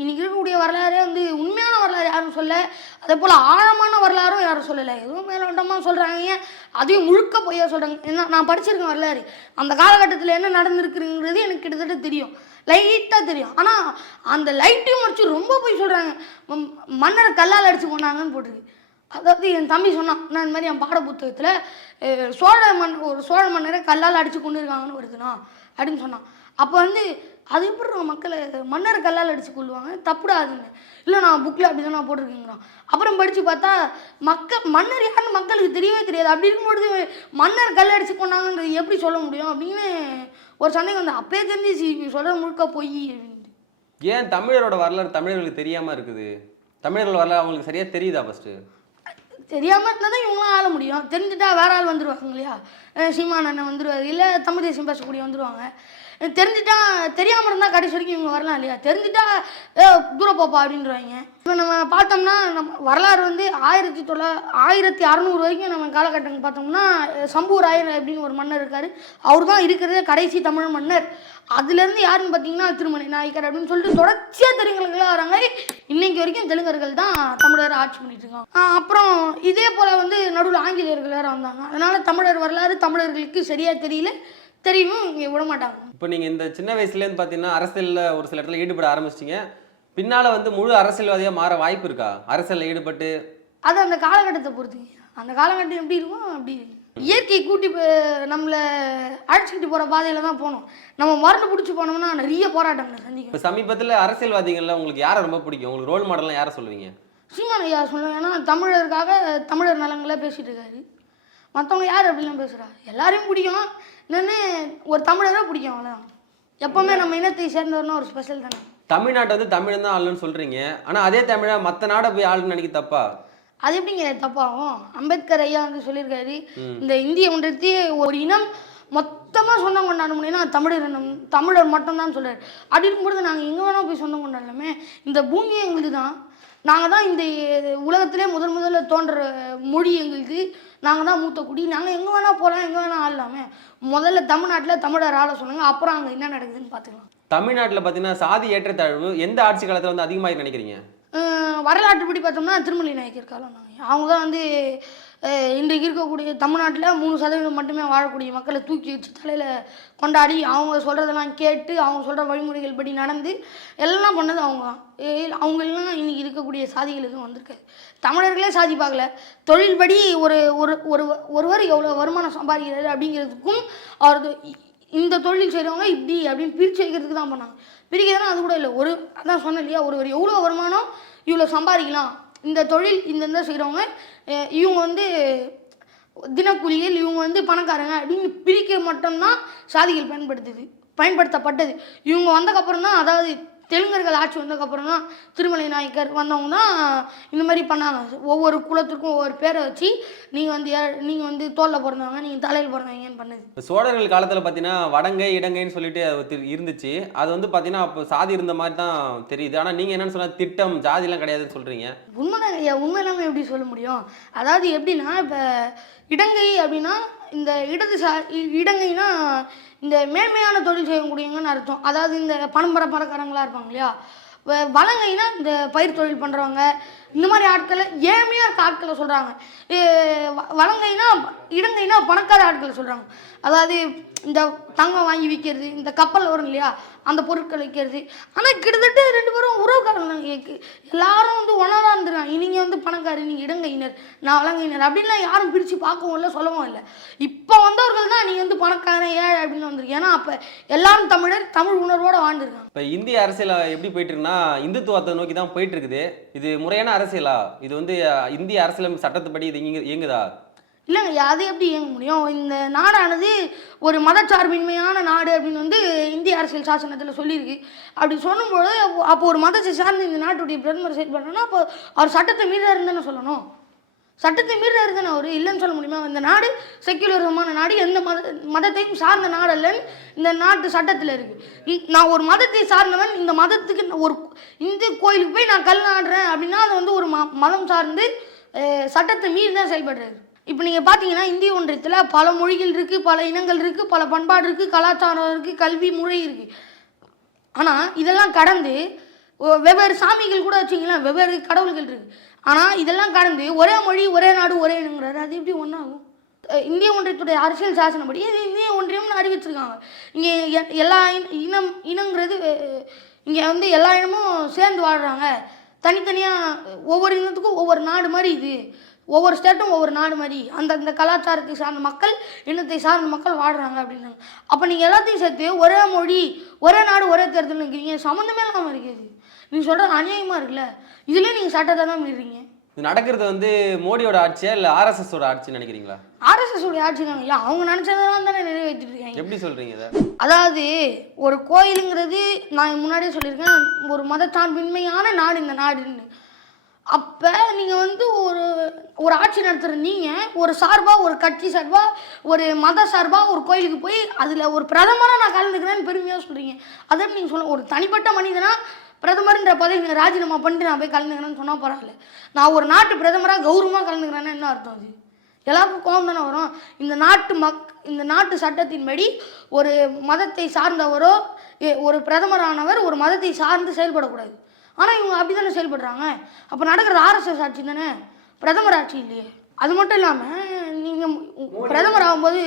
இன்னைக்கு இருக்கக்கூடிய வரலாறே வந்து உண்மையான வரலாறு யாரும் சொல்ல அதே போல் ஆழமான வரலாறும் யாரும் சொல்லலை. எதுவும் மேலோட்டமாக சொல்கிறாங்க அதையும் முழுக்க பொய்யா சொல்கிறாங்க ஏன்னா நான் படிச்சிருக்கேன் வரலாறு. அந்த காலகட்டத்தில் என்ன நடந்திருக்குங்கிறது எனக்கு கிட்டத்தட்ட தெரியும். லைட்டாக தெரியும். ஆனால் அந்த லைட்டையும் வச்சு ரொம்ப போய் சொல்கிறாங்க மன்னரை கல்லால் அடிச்சு கொண்டாங்கன்னு போட்டிருக்கு. அதாவது என் தம்பி சொன்னான் நான் இந்த மாதிரி என் பாட புத்தகத்தில் சோழ மன் ஒரு சோழ மன்னரை கல்லால் அடித்து கொண்டு இருக்காங்கன்னு வருதுண்ணா அப்படின்னு சொன்னான். அப்போ வந்து அது எப்படி நம்ம மக்களை மன்னர் கல்லால் அடிச்சு கொள்ளுவாங்க தப்புடாதுன்னு இல்லை நான் புக்கில் அப்படி தான் நான் போட்டிருக்கேங்கிறான் அப்புறம் படித்து பார்த்தா மக்கள் மன்னர் யாருன்னு மக்களுக்கு தெரியவே தெரியாது. அப்படி இருக்கும்பொழுது மன்னர் கல் அடிச்சு கொண்டாங்கன்றது எப்படி சொல்ல முடியும்? அப்படின்னு ஒரு சந்தேகம் வந்து அப்பயே இவங்க சொல்கிற முழுக்க பொய் அப்படின்ட்டு ஏன் தமிழரோட வரலாறு தமிழர்களுக்கு தெரியாம இருக்குது? தமிழர்கள் வரலாறு அவங்களுக்கு சரியா தெரியுதா ஃபர்ஸ்ட் தெரியாமல் இருந்தால் தான் இவங்களாம் ஆள முடியும். தெரிஞ்சுட்டா வேற ஆள் வந்துருவாங்க இல்லையா? சீமான் அண்ணன் வந்துருவாரு. இல்லை தமிழ் தேசியம் பேசக்கூடிய வந்துருவாங்க. தெரிஞ்சுட்டா தெரியாமல் இருந்தால் கடைசி வரைக்கும் இவங்க வரலாம் இல்லையா? தெரிஞ்சுட்டா ஏ தூர போப்பா அப்படின்றவாங்க இப்போ நம்ம பார்த்தோம்னா நம்ம வரலாறு வந்து ஆயிரத்தி தொள்ளா ஆயிரத்தி அறநூறு வரைக்கும் நம்ம காலகட்டம் பார்த்தோம்னா சம்பூர் சம்புவராயர் அப்படின்னு ஒரு மன்னர் இருக்கார். அவர் தான் இருக்கிறதே கடைசி தமிழ் மன்னர். அதுலேருந்து யாருன்னு பார்த்தீங்கன்னா திருமணி நாயக்கர் அப்படின்னு சொல்லிட்டு தொடர்ச்சியாக தெலுங்குகளாக வராங்க இன்னைக்கு வரைக்கும் தெலுங்கர்கள் தான் தமிழர் ஆட்சி பண்ணிட்டு இருக்காங்க. அப்புறம் இதே போல் வந்து நடுவில் ஆங்கிலேயர்கள் வேறு வந்தாங்க. அதனால தமிழர் வரலாறு தமிழர்களுக்கு சரியாக தெரியல. தெரியவும் இங்கே விட மாட்டாங்க. இப்போ நீங்க இந்த சின்ன வயசுலேருந்து பார்த்தீங்கன்னா அரசியல்ல ஒரு சில இடத்துல ஈடுபட ஆரம்பிச்சிட்டீங்க. பின்னால வந்து முழு அரசியல்வாதியா மாற வாய்ப்பு இருக்கா? அரசியல்ல ஈடுபட்டு. அது அந்த காலகட்டத்தை பொறுத்துங்க அந்த காலகட்டம் எப்படி இருக்கும்? அப்படி. இயற்கை கூட்டி நம்மளை அழைச்சிக்கிட்டு போகிற பாதையில் தான் போகணும் நம்ம மருந்து பிடிச்சி போனோம்னா நிறைய போராட்டங்களை சந்திக்கும் இப்போ சமீபத்துல அரசியல்வாதிகள்ல உங்களுக்கு யாரை ரொம்ப பிடிக்கும்? உங்களுக்கு ரோல் மாடல்லாம் யாரை சொல்லுவீங்க? சீமான் ஐயா சொல்லுவேன்? ஏன்னா தமிழருக்காக தமிழர் நலங்களை பேசிட்டு இருக்காரு. மற்றவங்க யார் அப்படிலாம் பேசுகிறா எல்லாரையும் பிடிக்கும். இன்னொன்று ஒரு தமிழரை பிடிக்கும் அவ்வளோதான் எப்போவுமே நம்ம இனத்தை சேர்ந்தவர்னா ஒரு ஸ்பெஷல் தானே. தமிழ்நாட்டை வந்து தமிழன் தான் ஆளுன்னு சொல்றீங்க. ஆனா அதே தமிழை மத்த நாடை போய் ஆளுன்னு நினைக்க தப்பா? அது எப்படிங்க தப்பாகும்? அம்பேத்கர் ஐயா வந்து சொல்லியிருக்காரு இந்த இந்திய ஒன்றியத்தையே ஒரு இனம் மொத்தமாக சொந்தம் கொண்டாட முடியும்னா தமிழர் இனம் தமிழர் மட்டும்தான் சொல்றாரு. அப்படி இருக்கும்பொழுது நாங்கள் எங்கே வேணால் போய் சொந்தம் கொண்டாடலாமே? இந்த பூமியே எங்களுது தான் நாங்கள் தான் இந்த உலகத்திலே முதல் முதல்ல தோன்ற மொழி எங்களுக்கு. நாங்கள் தான் மூத்த குடி. நாங்கள் எங்கே வேணால் போகலாம் எங்கே வேணால் ஆடலாமே. முதல்ல தமிழ்நாட்டில் தமிழர் ஆள சொல்லுங்க. அப்புறம் அங்கே என்ன நடக்குதுன்னு பார்த்துக்கலாம் தமிழ்நாட்டுல பாத்தீங்கன்னா சாதி ஏற்றத்தாழ்வு எந்த ஆட்சி காலத்துல வந்து அதிகமாக நினைக்கிறீங்க? அஹ் வரலாற்றுப்படி பார்த்தோம்னா திருமலை நாயக்கர் காலம் தாங்க. அவங்க தான் வந்து இன்றைக்கு இருக்கக்கூடிய தமிழ்நாட்டில் மூணு சதவீதம் மட்டுமே வாழக்கூடிய மக்களை தூக்கி வச்சு தலையில் கொண்டாடி அவங்க சொல்கிறதெல்லாம் கேட்டு அவங்க சொல்கிற வழிமுறைகள் படி நடந்து எல்லாம் பண்ணது அவங்க. அவங்க எல்லாம் இன்றைக்கி இருக்கக்கூடிய சாதிகள் எதுவும் வந்திருக்காது தமிழர்களே சாதி பார்க்கல. தொழில்படி ஒரு ஒரு ஒரு ஒருவர் எவ்வளோ வருமானம் சம்பாதிக்கிறாரு அப்படிங்கிறதுக்கும் அவரது இந்த தொழில் செய்கிறவங்க இப்படி அப்படின்னு பிரித்து வைக்கிறதுக்கு தான் பண்ணாங்க. பிரிக்கிறதுனா அது கூட இல்லை. ஒரு அதான் சொன்னேன் இல்லையா? ஒருவர் எவ்வளோ வருமானம் இவ்வளோ சம்பாதிக்கலாம். இந்த தொழில் இந்த இந்த செய்கிறவங்க இவங்க வந்து தினக்கூலிகள் இவங்க வந்து பணக்காரங்க அப்படின்னு பிரிக்க மட்டும்தான் சாதிகள் பயன்படுத்துது பயன்படுத்தப்பட்டது. இவங்க வந்தக்கப்புறம் தான் அதாவது தெலுங்கர்கள் ஆட்சி வந்ததுக்கப்புறம் தான் திருமலை நாயக்கர் வந்தவங்க தான் இந்த மாதிரி பண்ணாங்க. ஒவ்வொரு குலத்துக்கும் ஒவ்வொரு பேரை வச்சு நீங்கள் வந்து நீங்கள் வந்து தோலில் பிறந்தவங்க நீங்கள் தலையில் பிறந்தவங்கன்னு பண்ணுது? இப்ப சோழர்கள் காலத்துல பாத்தீங்கன்னா வடங்கை இடங்கைன்னு சொல்லிட்டு இருந்துச்சு. அது வந்து பாத்தீங்கன்னா அப்போ சாதி இருந்த மாதிரி தான் தெரியுது. ஆனா நீங்க என்னன்னு சொன்னா திட்டம் ஜாதிலாம் கிடையாதுன்னு சொல்றீங்க. உண்மைதான் ஐயா உண்மை இல்லாமல் எப்படி சொல்ல முடியும்? அதாவது எப்படின்னா இப்போ இடங்கை அப்படின்னா இந்த இடது சா இ- இடங்கைனா இந்த மேன்மையான தொழில் செய்யக்கூடியவங்கன்னு அர்த்தம். அதாவது இந்த பணம் பணக்காரங்களா இருப்பாங்க இல்லையா? வ- வலங்கைனா இந்த பயிர் தொழில் பண்ணுறவங்க இந்த மாதிரி ஆட்களை ஏழ்மையாக இருக்க ஆட்களை சொல்கிறாங்க வலங்கைனா இடங்கைனா பணக்கார ஆட்களை சொல்கிறாங்க அதாவது இந்த தங்கம் வாங்கி விற்கிறது இந்த கப்பல் வரும் இல்லையா அந்த பொருட்கள் விற்கிறது ஆனால் கிட்டத்தட்ட ரெண்டு பேரும் உறவுக்காரங்க தான் எல்லாரும் வந்து ஒன்றா தான் இருந்துருக்காங்க. நீங்கள் வந்து பணக்காரி நீங்கள் இடங்கையினர் நான் வழங்கையினர் அப்படின்லாம் யாரும் பிரித்து பார்க்கவும் இல்லை சொல்லவும் இல்லை. இப்போ வந்தவர்கள் தான் நீங்கள் வந்து பணக்காரன் ஏழை அப்படின்னு வந்திருக்கீங்க ஏன்னா அப்போ எல்லாரும் தமிழர் தமிழ் உணர்வோடு வாழ்ந்துருக்காங்க. இப்போ இந்திய அரசியல் எப்படி போயிட்டு இருக்குன்னா இந்துத்துவத்தை நோக்கி தான் போயிட்டு இருக்குது. இது முறையான அரசியலா? இது வந்து இந்திய அரசியல் சட்டத்துப்படி இது இயங்குதா? இல்லைங்க அது எப்படி இயங்க முடியும்? இந்த நாடானது ஒரு மதச்சார்பின்மையான நாடு அப்படின்னு வந்து இந்திய அரசியல் சாசனத்தில் சொல்லியிருக்கு. அப்படி சொல்லும்போது அப்போ- அப்போ ஒரு மதத்தை சார்ந்து இந்த நாட்டுடைய பிரதமர் செயல்படணும்னா அப்போ அவர் சட்டத்தை மீறாருன்னு தானே சொல்லணும்? சட்டத்தை மீறி தானே அவர்? இல்லைன்னு சொல்ல முடியுமா? இந்த நாடு செக்குலரமான நாடு எந்த மத மதத்தையும் சார்ந்த நாடல்லன்னு இந்த நாட்டு சட்டத்தில் இருக்குது நான் ஒரு மதத்தை சார்ந்தவன் இந்த மதத்துக்கு ஒரு இந்து கோயிலுக்கு போய் நான் கல் நாடுறேன் அப்படின்னா அது வந்து ஒரு ம மதம் சார்ந்து சட்டத்தை மீறி தான் செயல்படுறாரு இப்போ நீங்கள் பார்த்தீங்கன்னா இந்திய ஒன்றியத்தில் பல மொழிகள் இருக்குது பல இனங்கள் இருக்குது பல பண்பாடு இருக்குது கலாச்சாரம் இருக்குது கல்வி முறை இருக்குது ஆனால் இதெல்லாம் கடந்து வெவ்வேறு சாமிகள் கூட வச்சிங்களேன் வெவ்வேறு கடவுள்கள் இருக்குது ஆனால் இதெல்லாம் கடந்து ஒரே மொழி ஒரே நாடு ஒரே இனங்கிறாரு அது எப்படி ஒன்றாகும் இந்திய ஒன்றியத்துடைய அரசியல் சாசனப்படி இது இந்திய ஒன்றியம்னு அறிவிச்சிருக்காங்க. இங்கே எல்லா இனம் இனங்கிறது இங்கே வந்து எல்லா இனமும் சேர்ந்து வாழ்கிறாங்க தனித்தனியாக ஒவ்வொரு இனத்துக்கும் ஒவ்வொரு நாடு மாதிரி இது. ஒவ்வொரு ஸ்டேட்டும் ஒவ்வொரு நாடு மாதிரி. அந்தந்த கலாச்சாரத்தை சார்ந்த மக்கள் இனத்தை சார்ந்த மக்கள் வாழ்கிறாங்க அப்படின்னாங்க அப்போ நீங்கள் எல்லாத்தையும் சேர்த்து ஒரே மொழி ஒரே நாடு ஒரே தேர்தல் நிற்கிறீங்க சம்மந்தமே இல்லாமல் இருக்குது நீங்கள் சொல்கிறது அநியாயமாக இருக்குல்ல? இதுலேயும் நீங்கள் சட்டத்தை தான் மீறீங்க இது நடக்கிறது வந்து மோடியோட ஆட்சியா இல்ல ஆர்எஸ்எஸ் ஓட ஆட்சின்னு நினைக்கிறீங்களா? ஆர்எஸ்எஸ் உடைய ஆட்சி தான்? அவங்க நினச்சதெல்லாம் தானே நிறைவேற்றிட்டு இருக்காங்க. எப்படி சொல்றீங்க இதை? அதாவது ஒரு கோயிலுங்கிறது நான் முன்னாடியே சொல்லியிருக்கேன் ஒரு மதச்சார்பின்மையான நாடு இந்த நாடுன்னு. அப்போ நீங்கள் வந்து ஒரு ஒரு ஆட்சி நடத்துகிற நீங்கள் ஒரு சார்பாக ஒரு கட்சி சார்பாக ஒரு மத சார்பாக ஒரு கோயிலுக்கு போய் அதில் ஒரு பிரதமராக நான் கலந்துக்கிறேன்னு பெருமையாக சொல்கிறீங்க அதை நீங்கள் சொல்ல ஒரு தனிப்பட்ட மனிதனா பிரதமர்ன்ற பதவி நீங்கள் ராஜினாமா பண்ணிட்டு நான் போய் கலந்துக்கிறேன்னு சொன்னால் பரவாயில்ல. நான் ஒரு நாட்டு பிரதமராக கௌரவமாக கலந்துக்கிறேன்னா என்ன அர்த்தம் அது? எல்லாருக்கும் கோபம் தானே வரும். இந்த நாட்டு மக் இந்த நாட்டு சட்டத்தின்படி ஒரு மதத்தை சார்ந்தவரோ ஒரு பிரதமரானவர் ஒரு மதத்தை சார்ந்து செயல்படக்கூடாது. ஆனால் இவங்க அப்படி தானே செயல்படுறாங்க? அப்போ நடக்கிறது ஆர்எஸ்எஸ் ஆட்சி தானே? பிரதமர் ஆட்சி இல்லையே. அது மட்டும் இல்லாமல் நீங்கள் பிரதமர் ஆகும்போது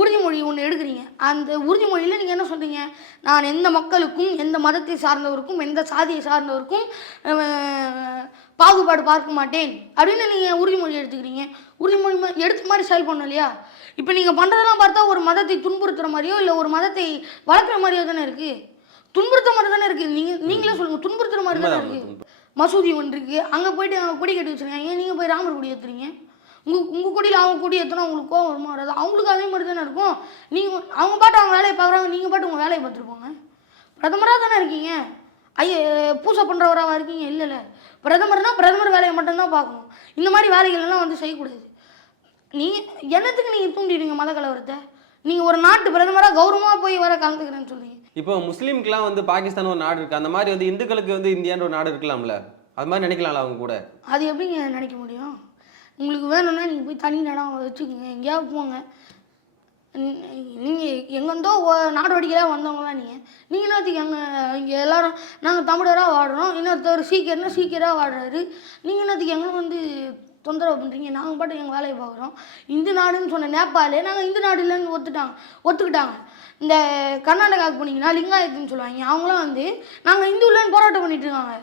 உறுதிமொழி ஒன்று எடுக்கிறீங்க. அந்த உறுதிமொழியில் நீங்கள் என்ன சொல்கிறீங்க நான் எந்த மக்களுக்கும் எந்த மதத்தை சார்ந்தவருக்கும் எந்த சாதியை சார்ந்தவருக்கும் பாகுபாடு பார்க்க மாட்டேன் அப்படின்னு நீங்கள் உறுதிமொழி எடுத்துக்கிறீங்க. உறுதிமொழி எடுத்த மாதிரி செயல்படணும் இல்லையா? இப்போ நீங்கள் பண்ணுறதெல்லாம் பார்த்தா ஒரு மதத்தை துன்புறுத்துற மாதிரியோ இல்லை ஒரு மதத்தை வளர்க்குற மாதிரியோ தானே இருக்குது துன்புறுத்த மாதிரி தானே இருக்குது நீங்கள் நீங்களே சொல்லுங்கள் துன்புறுத்துற மாதிரி தானே இருக்குது மசூதி ஒன்று இருக்குது அங்கே போயிட்டு கொடி கட்டி வச்சுருக்காங்க. நீங்கள் போய் ராமர் கொடி ஏற்றுறீங்க உங்கள் உங்கள் கொடியில் அவங்க கொடி ஏற்றினா உங்களுக்கு கோவம் வருமா வராது. அவங்களுக்கு அதே மாதிரி தானே இருக்கும். நீங்கள் அவங்க பாட்டு அவங்க வேலையை பார்க்குறாங்க நீங்கள் பாட்டு உங்கள் வேலையை பார்த்துருப்போங்க பிரதமராக தானே இருக்கீங்க? ஐய பூசை பண்ணுறவராக இருக்கீங்க? இல்லை இல்லை. பிரதமர்னா பிரதமர் வேலையை மட்டும்தான் பார்க்கணும். இந்த மாதிரி வேலைகள் எல்லாம் வந்து செய்யக்கூடாது. நீங்கள் என்னத்துக்கு நீங்கள் தூண்டிடுங்க மத கலவரத்தை? நீங்கள் ஒரு நாட்டு பிரதமராக கௌரவமாக போய் வர கலந்துக்கிறேன்னு சொல்லுவீங்க இப்போ முஸ்லீம்க்குலாம் வந்து பாகிஸ்தான் ஒரு நாடு இருக்கு. அந்த மாதிரி வந்து இந்துக்களுக்கு வந்து இந்தியான்ற ஒரு நாடு இருக்கலாம்ல. அது மாதிரி நினைக்கலாம்ல அவங்க கூட? அது எப்படிங்க நினைக்க முடியும்? உங்களுக்கு வேணும்னா நீங்கள் போய் தனி இடம் வச்சுக்கோங்க. எங்கேயாவது போங்க. நீங்கள் எங்கேருந்தோ நாடோடிகளாக வந்தவங்க தான் நீங்கள் நீங்கள் என்னத்துக்கு எங்கே இங்கே எல்லோரும் நாங்கள் தமிழராக வாடுறோம். இன்னொருத்தர் சீக்கிரம்னா சீக்கிரம் வாடுறாரு. நீங்கள் என்னத்துக்கு எங்களும் வந்து தொந்தரவு பண்ணுறீங்க நாங்கள் பாட்டு எங்கள் வேலையை பார்க்குறோம். இந்து நாடுன்னு சொன்ன நேபாளே நாங்கள் இந்து நாடு இல்லைன்னு ஒத்துட்டாங்க ஒத்துக்கிட்டாங்க. இந்த கர்நாடகாவுக்கு போனீங்கன்னா லிங்காயத்துன்னு சொல்லுவாங்க. அவங்களாம் வந்து நாங்கள் இந்து இல்லைன்னு போராட்டம் பண்ணிட்டு இருக்காங்க.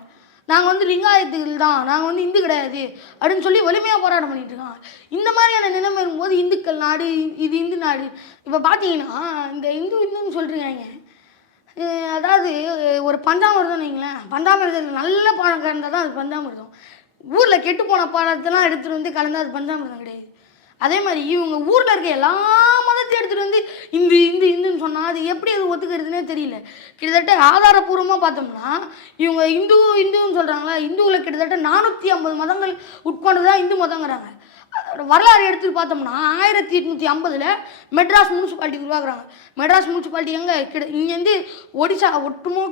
நாங்கள் வந்து லிங்காயத்துகள் தான் நாங்கள் வந்து இந்து கிடையாது அப்படின்னு சொல்லி வலிமையாக போராட்டம் பண்ணிட்டு இருக்காங்க. இந்த மாதிரியான நிலைமை இருக்கும்போது இந்துக்கள் நாடு இது இந்து நாடு. இப்போ பார்த்தீங்கன்னா இந்த இந்து இந்துன்னு சொல்லிருக்காங்க அதாவது ஒரு பஞ்சாமிரதம் வைங்களேன். பஞ்சாமிர்தத்தில் நல்ல பழம் கலந்தால் தான் அது பஞ்சாமிரதம். ஊரில் கெட்டு போன பழத்தெல்லாம் எடுத்துகிட்டு வந்து கலந்தால் அது பஞ்சாமிரதம் கிடையாது. அதே மாதிரி இவங்க ஊரில் இருக்க எல்லா மதத்தையும் எடுத்துகிட்டு வந்து இந்து இந்து இந்துன்னு சொன்னால் அது எப்படி அது ஒத்துக்கிறதுனே தெரியல. கிட்டத்தட்ட ஆதாரபூர்வமாக பார்த்தோம்னா இவங்க இந்து இந்துன்னு சொல்கிறாங்களா இந்துவில் கிட்டத்தட்ட நானூற்றி ஐம்பது மதங்கள் உட்கொண்டு தான் இந்து மதங்கிறாங்க. அதோட வரலாறு எடுத்து பார்த்தோம்னா ஆயிரத்தி எட்நூற்றி ஐம்பதில் மெட்ராஸ் முனிசிபாலிட்டி உருவாக்குறாங்க. மெட்ராஸ் முனிசிபாலிட்டி எங்கே? கிட்ட இங்கேருந்து ஒடிசா ஒட்டுமொ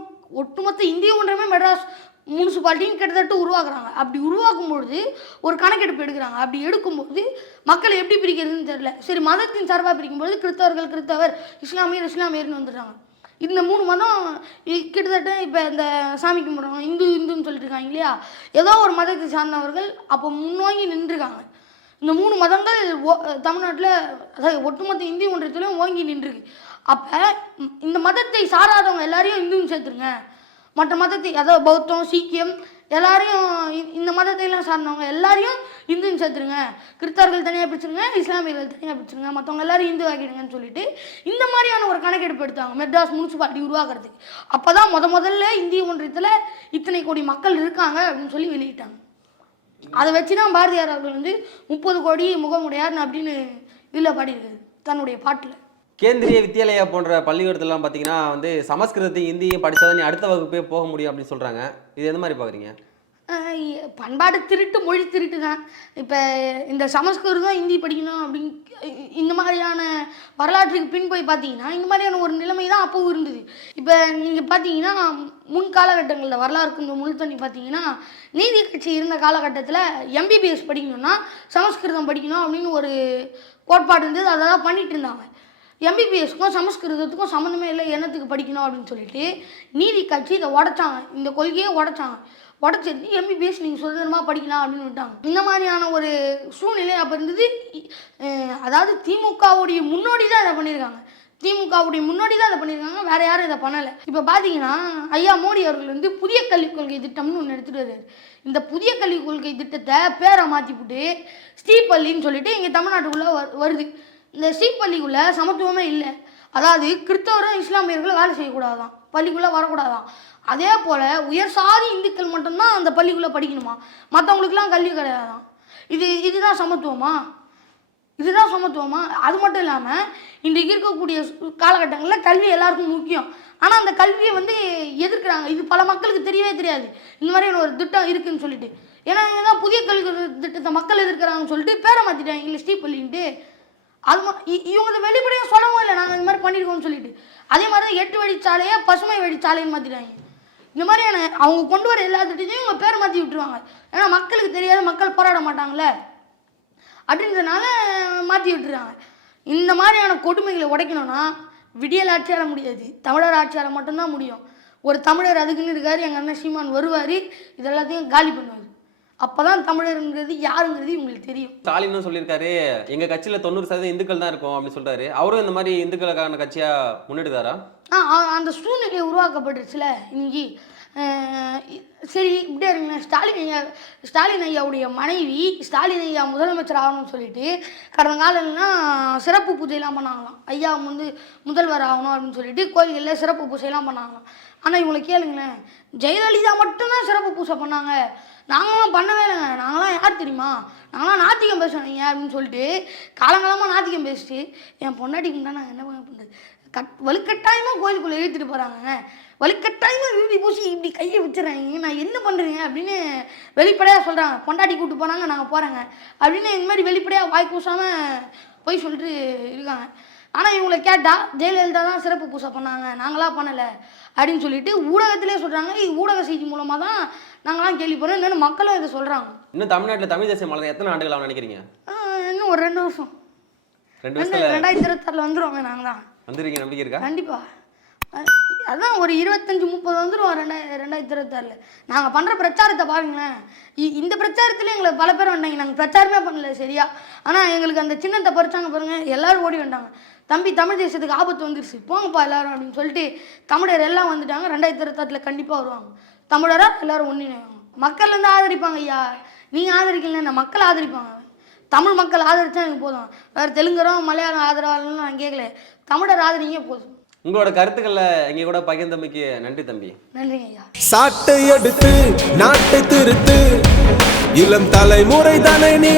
ஒட்டுமொத்த இந்திய ஒன்றுமே மெட்ராஸ் முனிசிபாலிட்டின்னு கிட்டத்தட்ட உருவாக்குறாங்க. அப்படி உருவாக்கும் பொழுது ஒரு கணக்கெடுப்பு எடுக்கிறாங்க. அப்படி எடுக்கும்போது மக்களை எப்படி பிரிக்கிறதுன்னு தெரியல. சரி மதத்தின் சார்பாக பிரிக்கும்பொழுது கிறிஸ்தவர்கள் கிறிஸ்தவர் இஸ்லாமியர் இஸ்லாமியர்னு வந்துடுறாங்க. இந்த மூணு மதம் இ- கிட்டத்தட்ட இப்போ இந்த சாமி கும்பிட்றவங்க இந்து இந்துன்னு சொல்லிட்டு இருக்காங்க இல்லையா? ஏதோ ஒரு மதத்தை சார்ந்தவர்கள் அப்போ முன்னோங்கி நின்றுருக்காங்க. இந்த மூணு மதங்கள் ஓ- தமிழ்நாட்டில் அதாவது ஒட்டுமொத்த இந்திய ஒன்றியத்திலையும் ஓங்கி நின்றுருக்கு. அப்போ இந்த மதத்தை சாராதவங்க எல்லாரையும் இந்துன்னு சேர்த்துருங்க. மற்ற மதத்தை அதாவது பௌத்தம் சீக்கியம் எல்லாரையும் இந்த மதத்தையெல்லாம் சார்ந்தவங்க எல்லாரையும் இந்துன்னு சேர்த்துருங்க. கிறிஸ்தவர்கள் தனியாக பிடிச்சிருங்க இஸ்லாமியர்கள் தனியாக பிடிச்சிருங்க மற்றவங்க எல்லாரும் இந்து ஆக்கிடுங்கன்னு சொல்லிட்டு இந்த மாதிரியான ஒரு கணக்கெடுப்பு எடுத்தாங்க மெட்ராஸ் முனிசிபாலிட்டி உருவாக்குறதுக்கு. அப்போ தான் முத முதல்ல இந்திய ஒன்றியத்தில் இத்தனை கோடி மக்கள் இருக்காங்க அப்படின்னு சொல்லி வெளியிட்டாங்க. அதை வச்சு தான் பாரதியார் அவர்கள் வந்து முப்பது கோடி முகமுடையார்னு அப்படின்னு இதில் பாடியிருக்காரு தன்னுடைய பாட்டில். கேந்திரிய வித்தியாலயா போன்ற பள்ளிக்கூடத்துலலாம் பார்த்தீங்கன்னா வந்து சமஸ்கிருதத்தையும் ஹிந்தியும் படித்தா நீ அடுத்த வகுப்பே போக முடியும் அப்படின்னு சொல்கிறாங்க இது எந்த மாதிரி பார்க்குறீங்க? பண்பாடு திருட்டு மொழி திருட்டு தான். இப்போ இந்த சமஸ்கிருதம் ஹிந்தி படிக்கணும் அப்படின்னு இந்த மாதிரியான வரலாற்றுக்கு பின் போய் பார்த்தீங்கன்னா இந்த மாதிரியான ஒரு நிலைமை தான் அப்போவும் இருந்தது. இப்போ நீங்கள் பார்த்தீங்கன்னா முன் காலகட்டங்களில் வரலாறு இந்த முழு தண்ணி பார்த்தீங்கன்னா நீதி கட்சி இருந்த காலகட்டத்தில் எம்பிபிஎஸ் படிக்கணும்னா சமஸ்கிருதம் படிக்கணும் அப்படின்னு ஒரு கோட்பாடு இருந்தது. அதை தான் பண்ணிட்டு இருந்தாங்க. எம்பிபிஎஸ்க்கும் சமஸ்கிருதத்துக்கும் சம்மந்தமே இல்லை என்னத்துக்கு படிக்கணும் அப்படின்னு சொல்லிட்டு நீதி கட்சி இதை உடைச்சாங்க. இந்த கொள்கையை உடைச்சாங்க. உடச்சிட்டு எம்பிபிஎஸ் நீங்கள் சுதந்திரமாக படிக்கலாம் அப்படின்னு விட்டாங்க. இந்த மாதிரியான ஒரு சூழ்நிலை அப்போ இருந்தது. அதாவது திமுகவுடைய முன்னோடி தான் இதை பண்ணியிருக்காங்க. திமுகவுடைய முன்னோடி தான் இதை பண்ணியிருக்காங்க. வேற யாரும் இதை பண்ணலை. இப்போ பார்த்தீங்கன்னா ஐயா மோடி அவர்கள் வந்து புதிய கல்விக் கொள்கை திட்டம்னு ஒன்று எடுத்துகிட்டு வர்றாரு. இந்த புதிய கல்விக் கொள்கை திட்டத்தை பேரை மாற்றி போட்டு ஸ்ரீபள்ளின்னு சொல்லிட்டு இங்கே தமிழ்நாட்டுக்குள்ளே வருது. இந்த ஸ்ரீபள்ளிக்குள்ளே சமத்துவமே இல்லை. அதாவது கிறிஸ்தவரும் இஸ்லாமியர்களும் வேலை செய்யக்கூடாதான். பள்ளிக்குள்ளே வரக்கூடாதான். அதே போல் உயர் சாதி இந்துக்கள் மட்டும்தான் அந்த பள்ளிக்குள்ளே படிக்கணுமா? மற்றவங்களுக்குலாம் கல்வி கிடையாதான். இது இதுதான் சமத்துவமா? இதுதான் சமத்துவமா? அது மட்டும் இல்லாமல் இன்றைக்கு இருக்கக்கூடிய காலகட்டங்களில் கல்வி எல்லாருக்கும் முக்கியம். ஆனால் அந்த கல்வியை வந்து எதிர்க்கிறாங்க. இது பல மக்களுக்கு தெரியவே தெரியாது. இந்த மாதிரியான ஒரு திட்டம் இருக்குதுன்னு சொல்லிட்டு. ஏன்னா புதிய கல்வி திட்டத்தை மக்கள் எதிர்க்கிறாங்கன்னு சொல்லிட்டு பேரை மாற்றிட்டாங்க இங்கிலீஷ் ஸ்ரீபள்ளின்ட்டு அது இவங்களை இ- வெளிப்படையாக சொல்லவும் இல்லை. நாங்கள் இந்த மாதிரி பண்ணியிருக்கோம்னு சொல்லிட்டு. அதே மாதிரி தான் எட்டு வழிச்சாலையை பசுமை வழிச்சாலைன்னு மாற்றிட்டாங்க இந்த மாதிரியான அவங்க கொண்டு வர எல்லா திட்டத்தையும் இவங்க பேர் மாற்றி விட்டுருவாங்க. ஏன்னா மக்களுக்கு தெரியாது மக்கள் போராட மாட்டாங்களே அப்படின்றதுனால மாற்றி விட்டுறாங்க இந்த மாதிரியான கொடுமைகளை உடைக்கணும்னா விடியல் ஆட்சியால் முடியாது. தமிழர் ஆட்சியால் மட்டும்தான் முடியும். ஒரு தமிழர் அதுக்குன்னு இருக்காரு எங்கள் அண்ணன் சீமான் வருவார் இது எல்லாத்தையும் காலி பண்ணுவார். அப்போ தான் தமிழருங்கிறது யாருங்கிறது உங்களுக்கு தெரியும். ஸ்டாலினும் சொல்லியிருக்காரு எங்க கட்சியில தொண்ணூறு சதவீதம் இந்துக்கள் தான் இருக்கும் அப்படின்னு சொல்றாரு. அவரும் இந்த மாதிரி இந்துக்களுக்கான கட்சியா முன்னெடுத்தாரா அந்த சூழ்நிலை உருவாக்கப்பட்டுருச்சுல இன்னைக்கு சரி இப்படியே இருங்க ஸ்டாலின் ஐயா ஸ்டாலின் ஐயாவுடைய மனைவி ஸ்டாலின் ஐயா முதலமைச்சர் ஆகணும்னு சொல்லிட்டு கடந்த காலம்லாம் சிறப்பு பூஜையெல்லாம் பண்ணாங்களாம். ஐயா வந்து முதல்வர் ஆகணும் அப்படின்னு சொல்லிட்டு கோயில்களில் சிறப்பு பூஜையெல்லாம் பண்ணாங்களாம். ஆனால் இவங்களை கேளுங்களேன் ஜெயலலிதா மட்டும்தான் சிறப்பு பூஜை பண்ணாங்க. நாங்களாம் பண்ணவே இல்லைங்க. நாங்களாம் யார் தெரியுமா? நாங்களாம் நாத்திகம் பேசுனீங்க அப்படின்னு சொல்லிட்டு காலங்காலமாக நாத்திகம் பேசிட்டு என் பொண்டாட்டிக்கு முன்னாடி நாங்கள் என்ன பண்ணுறது கட் வலுக்கட்டாயமாக கோயிலுக்குள்ளே இழுத்துட்டு போகிறாங்க வலுக்கட்டாயமாக விரும்பி பூசி இப்படி கையை வச்சுறாங்க. நான் என்ன பண்ணுறேங்க அப்படின்னு வெளிப்படையாக சொல்கிறாங்க பொண்டாட்டி கூப்பிட்டு போனாங்க நாங்கள் போகிறாங்க அப்படின்னு இந்த மாதிரி வெளிப்படையாக வாய் கூசாமல் போய் சொல்லிட்டு இருக்காங்க. ஆனால் இவங்களை கேட்டால் ஜெயலலிதா தான் சிறப்பு பூசை பண்ணாங்க. நாங்களாம் பண்ணலை அப்படின்னு சொல்லிட்டு ஊடகத்திலே சொல்கிறாங்க ஊடக செய்தி மூலமாக தான் நாங்களாம் கேள்விப்படுறோம். இன்னும் மக்களும் இதை சொல்கிறாங்க இன்னும் தமிழ்நாட்டுல தமிழ் தேசியம் மலர் எத்தனை ஆண்டுகள் ஆகும் நினைக்கிறீங்க? இன்னும் ஒரு ரெண்டு வருஷம். ரெண்டு வருஷத்துல ரெண்டாயிரத்தி இருபத்தாறில் வந்துடுவாங்க நாங்கள் தான் வந்துருக்கீங்க நம்பிக்கை இருக்கா? கண்டிப்பா. அஹ் அதான் ஒரு இருபத்தஞ்சு முப்பது வந்துடும் ரெண்டாய் ரெண்டாயிரத்தி இருபத்தாறில். நாங்கள் பண்ணுற பிரச்சாரத்தை பாருங்களேன். இந்த பிரச்சாரத்துல எங்களுக்கு பல பேர் வந்தாங்க. நாங்கள் பிரச்சாரமே பண்ணல சரியா? ஆனால் எங்களுக்கு அந்த சின்னத்தை பறிச்சாங்க பாருங்க. எல்லாரும் ஓடி வந்தாங்க. தம்பி தமிழ் தேசத்துக்கு ஆபத்து வந்துருச்சு. போங்கப்பா எல்லாரும் அப்படின்னு சொல்லிட்டு தமிழர் எல்லாம் வந்துட்டாங்க. ரெண்டாயிரத்தி இருபத்தாறில் கண்டிப்பாக வருவாங்க. தமிழராக எல்லாரும் ஒன்றிணைவாங்க? மக்கள் வந்து ஆதரிப்பாங்க ஐயா. நீங்கள் ஆதரிக்கல மக்கள் ஆதரிப்பாங்க. தமிழ் மக்கள் ஆதரிச்சா எனக்கு போதும். வேறு தெலுங்கரோ மலையாளம் ஆதரவாளர்னு நான் கேட்கல தமிழர் ஆதரிங்க போதும். உங்களோட கருத்துக்களை எங்க கூட பகிர்ந்தமைக்கு நன்றி தம்பி. நன்றிங்க ஐயா. சாட்டை எடுத்து நாட்டை திருத்து. இளம் தலைமுறை தானே நீ